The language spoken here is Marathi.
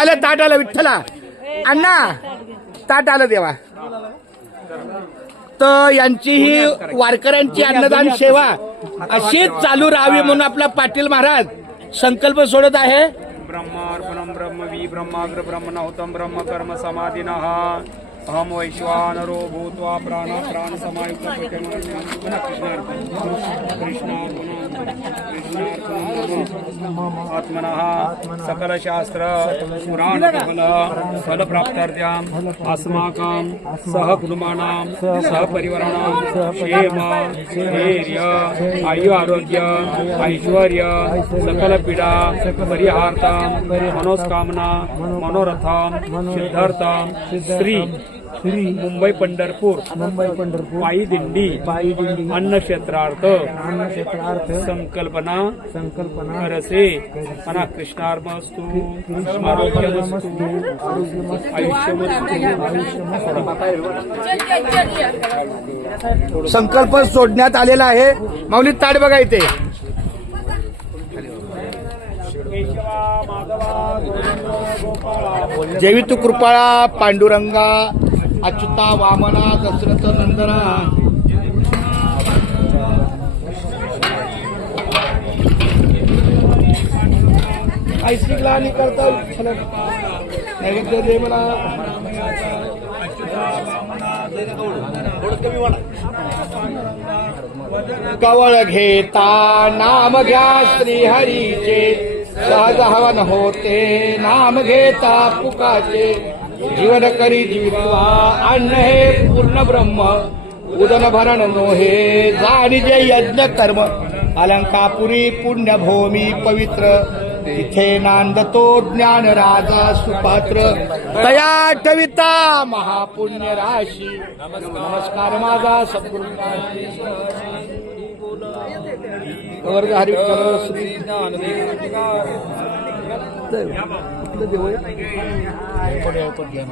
ताट आलं विठ्ठला अण्णा ताट आलं देवा. तर यांची ही वारकऱ्यांची अन्नदान सेवा अशीच चालू राहावी म्हणून आपला पाटील महाराज संकल्प सोडत आहे. ब्रह्मार्पणं ब्रह्मवी ब्रह्माग्र ब्रह्मणहुतं ब्रह्म कर्म समाधिनः अहम वैश्वानरो भूत्वा प्राण समायुक्त आत्मनः सकल शास्त्र पुराण फल प्राप्त्यर्थ्याम् अस्माकं सह कुटुंबानां सह परिवाराणां क्षेम धैर्य आयु आरोग्य ऐश्वर्य सकल पीडा परिहार्थां मनोस्कामना मनोरथां सिद्धार्थां श्री मुंबई पंढरपूर पायी दिंडी अन्न क्षेत्रार्थ संकल्पना करसे अना कृष्णार्पणमस्तु आरोग्यमस्तु आयुष्यमस्तु. संकल्प सोडण्यात आलेला आहे. माऊली ताट बघा इथे. जेवी तू कृपाळा पांडुरंगा अच्युता वामना दशरथ नंदना. ऐशिकला आणि करता नैवेद्य दे मला. कवळ घेता नाम घ्या श्रीहरीचे सहज हवन होते नाम घेता पुकाचे. जीवन करी जीवित्वा अन्न हे पूर्ण ब्रह्म उदन भरण नोहे. जाणीजे यज्ञ कर्म अलंकापुरी पुण्यभूमी पवित्र तिथे नांदतो ज्ञान राजा सुपात्र. तया ठविता महापुण्य राशी. नमस्कार माझा सद्गुरू वर्ग हरी श्री ज्ञान